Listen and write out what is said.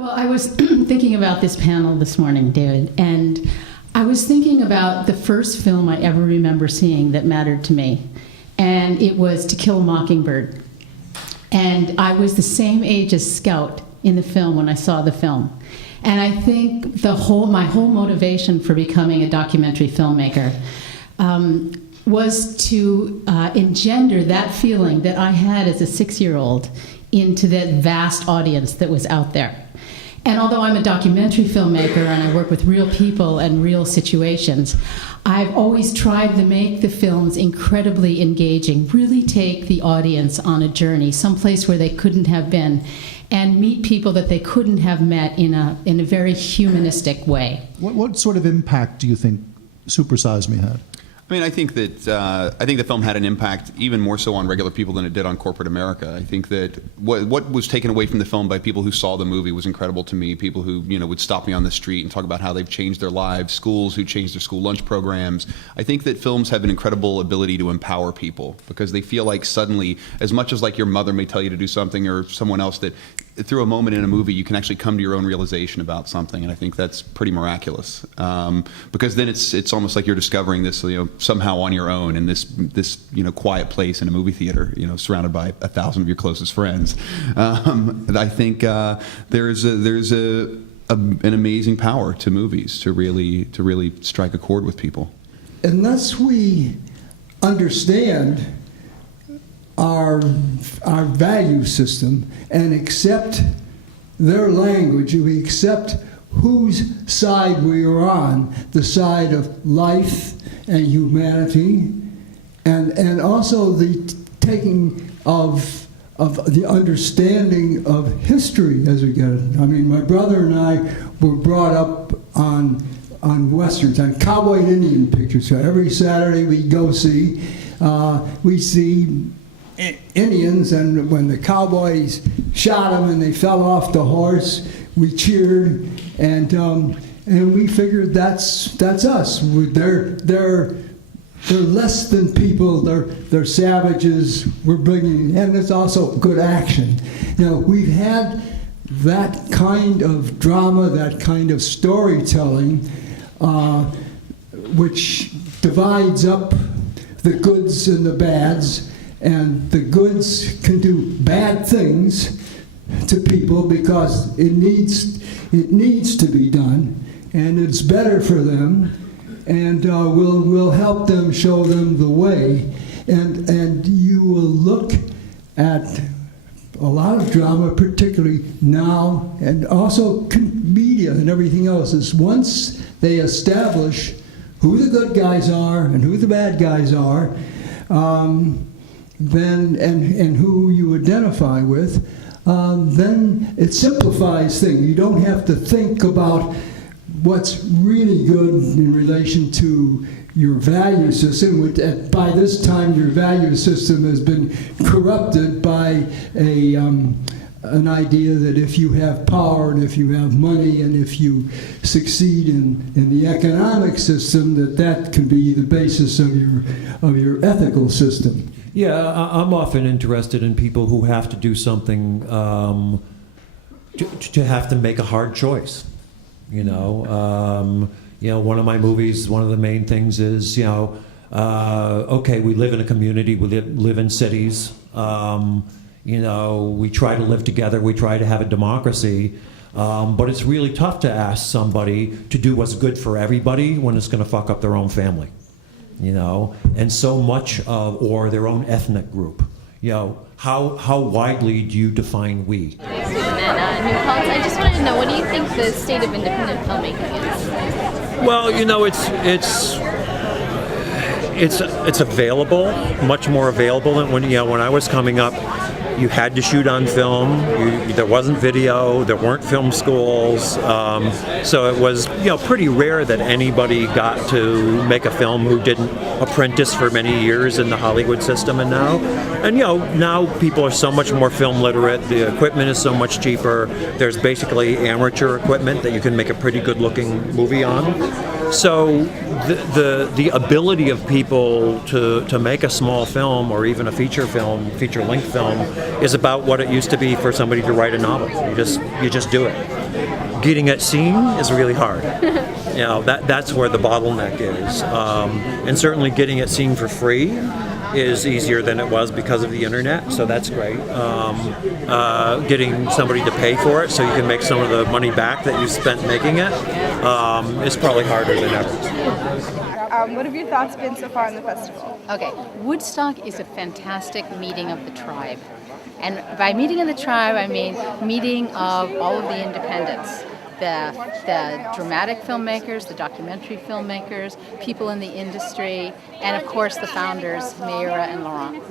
Well, I was thinking about this panel this morning, David, and I was thinking about the first film I ever remember seeing that mattered to me, and it was To Kill a Mockingbird. And I was the same age as Scout in the film when I saw the film. And I think my whole motivation for becoming a documentary filmmaker was to engender that feeling that I had as a 6-year-old into that vast audience that was out there. And although I'm a documentary filmmaker and I work with real people and real situations, I've always tried to make the films incredibly engaging, really take the audience on a journey, someplace where they couldn't have been, and meet people that they couldn't have met in a very humanistic way. What sort of impact do you think Super Size Me had? I mean, I think the film had an impact even more so on regular people than it did on corporate America. I think that what was taken away from the film by people who saw the movie was incredible to me. People who would stop me on the street and talk about how they've changed their lives. Schools who changed their school lunch programs. I think that films have an incredible ability to empower people because they feel like suddenly, as much as like your mother may tell you to do something or someone else, that through a moment in a movie you can actually come to your own realization about something, and I think that's pretty miraculous because then it's almost like you're discovering this somehow on your own in this quiet place in a movie theater, surrounded by 1,000 of your closest friends. I think there's an amazing power to movies to really strike a chord with people. Unless we understand our value system and accept their language, we accept whose side we are on, the side of life and humanity, and also the taking of the understanding of history as we get it. I mean, my brother and I were brought up on westerns, on cowboy and Indian pictures. So every Saturday we go see Indians, and when the cowboys shot them and they fell off the horse, we cheered, and we figured that's us. They're less than people. They're savages. We're bringing, and it's also good action. We've had that kind of drama, that kind of storytelling, which divides up the goods and the bads. And the goods can do bad things to people because it needs to be done, and it's better for them, and we'll help them, show them the way, and you will look at a lot of drama, particularly now, and also media and everything else, is once they establish who the good guys are and who the bad guys are, then and who you identify with, then it simplifies things. You don't have to think about what's really good in relation to your value system. By this time, your value system has been corrupted by an idea that if you have power and if you have money and if you succeed in the economic system, that can be the basis of your ethical system. Yeah, I'm often interested in people who have to do something to have to make a hard choice. One of my movies, one of the main things is, okay, we live in a community, we live in cities. We try to live together, we try to have a democracy, but it's really tough to ask somebody to do what's good for everybody when it's going to fuck up their own family. And so much or their own ethnic group. How widely do you define we? I just wanted to know, what do you think the state of independent filmmaking is? Well, it's available, much more available than when I was coming up. You had to shoot on film. There wasn't video. There weren't film schools. So it was, pretty rare that anybody got to make a film who didn't apprentice for many years in the Hollywood system. And now people are so much more film literate. The equipment is so much cheaper. There's basically amateur equipment that you can make a pretty good-looking movie on. So the ability of people to make a small film or even a feature-length film, is about what it used to be for somebody to write a novel. You just do it. getting it seen is really hard. That's where the bottleneck is. And certainly getting it seen for free is easier than it was because of the internet, so that's great. Getting somebody to pay for it so you can make some of the money back that you spent making it is probably harder than ever. What have your thoughts been so far on the festival? Okay, Woodstock is a fantastic meeting of the tribe. And by meeting of the tribe, I mean meeting of all of the independents. The dramatic filmmakers, the documentary filmmakers, people in the industry, and of course the founders, Mayra and Laurent.